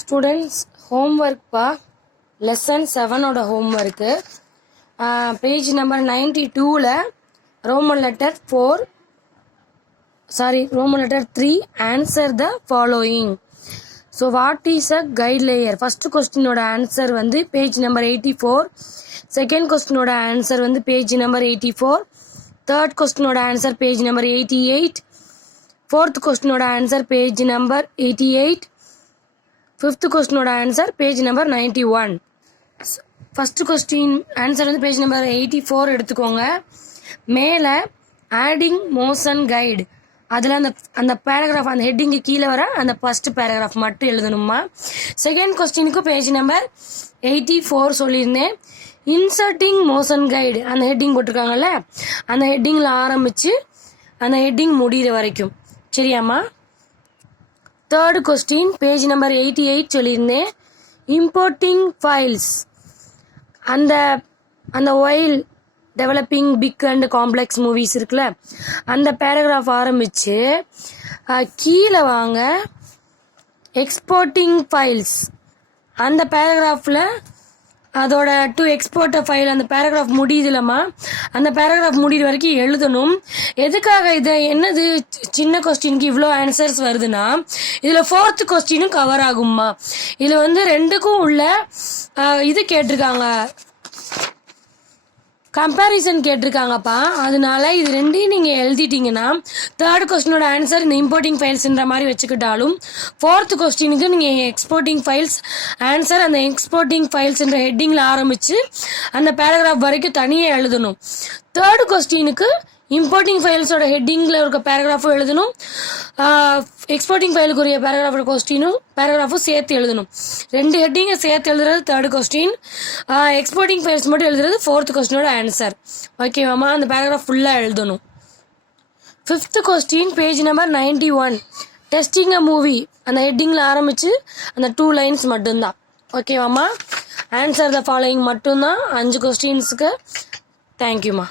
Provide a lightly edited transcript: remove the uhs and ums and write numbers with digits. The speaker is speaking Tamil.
ஸ்டூடெண்ட்ஸ் ஹோம்ஒர்க் பா லெசன் 7ஓட ஹோம்ஒர்க்கு பேஜ் நம்பர் 92ல் Roman letter 3 answer the following. So what is a kite layer? First கொஸ்டினோட ஆன்சர் வந்து பேஜ் நம்பர் 84, செகண்ட் கொஸ்டினோட ஆன்சர் வந்து பேஜ் நம்பர் 84, தேர்ட் கொஸ்டினோட ஆன்சர் பேஜ் நம்பர் 88, ஃபோர்த் கொஸ்டினோட ஆன்சர் பேஜ் நம்பர் 88, ஃபிஃப்த் கொஸ்டினோட answer page number 91. First question answer வந்து பேஜ் நம்பர் 84 எடுத்துக்கோங்க. மேலே ஆடிங் மோஷன் கைடு அதில் அந்த பேராகிராஃப் அந்த ஹெட்டிங்கு கீழே வர அந்த ஃபர்ஸ்ட் பேராகிராஃப் மட்டும் எழுதணுமா. செகண்ட் கொஸ்டினுக்கு பேஜ் நம்பர் 84 சொல்லியிருந்தேன். இன்சர்ட்டிங் மோஷன் கைடு அந்த ஹெட்டிங் போட்டிருக்காங்கல்ல, அந்த ஹெட்டிங்கில் ஆரம்பித்து அந்த ஹெட்டிங் முடிகிற வரைக்கும். சரியாம்மா? தேர்டு கொஸ்டின் பேஜ் நம்பர் 88 சொல்லியிருந்தேன். இம்போர்ட்டிங் ஃபைல்ஸ் அந்த while developing big and complex movies இருக்குல்ல, அந்த பேராகிராஃப் ஆரம்பித்து கீழே வாங்க. எக்ஸ்போர்ட்டிங் ஃபைல்ஸ் அந்த பேராகிராஃபில் அதோட டு எக்ஸ்போர்ட் ஃபைல் அந்த பேராகிராஃப் முடியுதுலம்மா, அந்த பேராகிராஃப் முடிகிற வரைக்கும் எழுதணும். எதுக்காக இதை என்னது சின்ன கொஸ்டினுக்கு இவ்வளோ ஆன்சர்ஸ் வருதுன்னா, இதில் ஃபோர்த் கொஸ்டினும் கவர் ஆகும்மா. இதில் வந்து ரெண்டுக்கும் உள்ள இது கேட்டிருக்காங்க, கம்பேரிசன் கேட்டிருக்காங்கப்பா. அதனால இது ரெண்டையும் நீங்கள் எழுதிட்டீங்கன்னா தேர்ட் கொஸ்டினோட ஆன்சர் இந்த இம்போர்ட்டிங் ஃபைல்ஸ்ன்ற மாதிரி வச்சுக்கிட்டாலும், ஃபோர்த் கொஸ்டினுக்கு நீங்கள் எக்ஸ்போர்ட்டிங் ஃபைல்ஸ் ஆன்சர் அந்த எக்ஸ்போர்ட்டிங் ஃபைல்ஸ்ன்ற ஹெட்டிங்கில் ஆரம்பித்து அந்த பேராகிராஃப் வரைக்கும் தனியாக எழுதணும். தேர்ட் கொஸ்டினுக்கு இம்போர்ட்டிங் ஃபைல்ஸோட ஹெட்டிங்கில் இருக்க பேராகிராஃபும் எழுதணும், எக்ஸ்போர்ட்டிங் ஃபைலுக்குரிய பேராகிராஃபும் சேர்த்து எழுதணும். ரெண்டு ஹெட்டிங்கை சேர்த்து எழுதுறது தேர்ட் கொஸ்டின், எக்ஸ்போர்ட்டிங் ஃபைல்ஸ் மட்டும் எழுதுறது ஃபோர்த் கொஸ்டினோட ஆன்சர். ஓகேவாம்மா? அந்த பேராகிராஃப் ஃபுல்லாக எழுதணும். Fifth question page number 91 testing a movie அந்த ஹெட்டிங்கில் ஆரம்பித்து அந்த 2 லைன்ஸ் மட்டும்தான். ஓகேவாம்மா? ஆன்சர் த ஃபாலோயிங் மட்டும்தான் 5 கொஸ்டின்ஸுக்கு. தேங்க்யூம்மா.